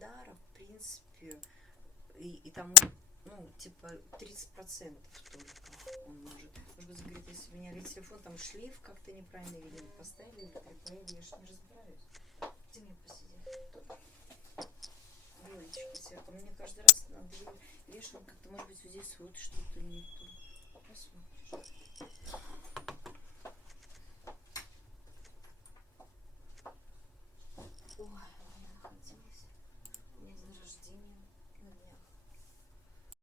подарок, в принципе, и там, ну, типа 30% только он может. Может быть, говорит, если у меня говорит, телефон, там шлейф как-то неправильно, видимо, поставили или приклеили, я ж не разбираюсь. Где мне посидеть? Тут. Девочка, зеркало. Мне каждый раз на дверь вешаем, как-то, может быть, вот здесь вот что-то не то. Посмотришь.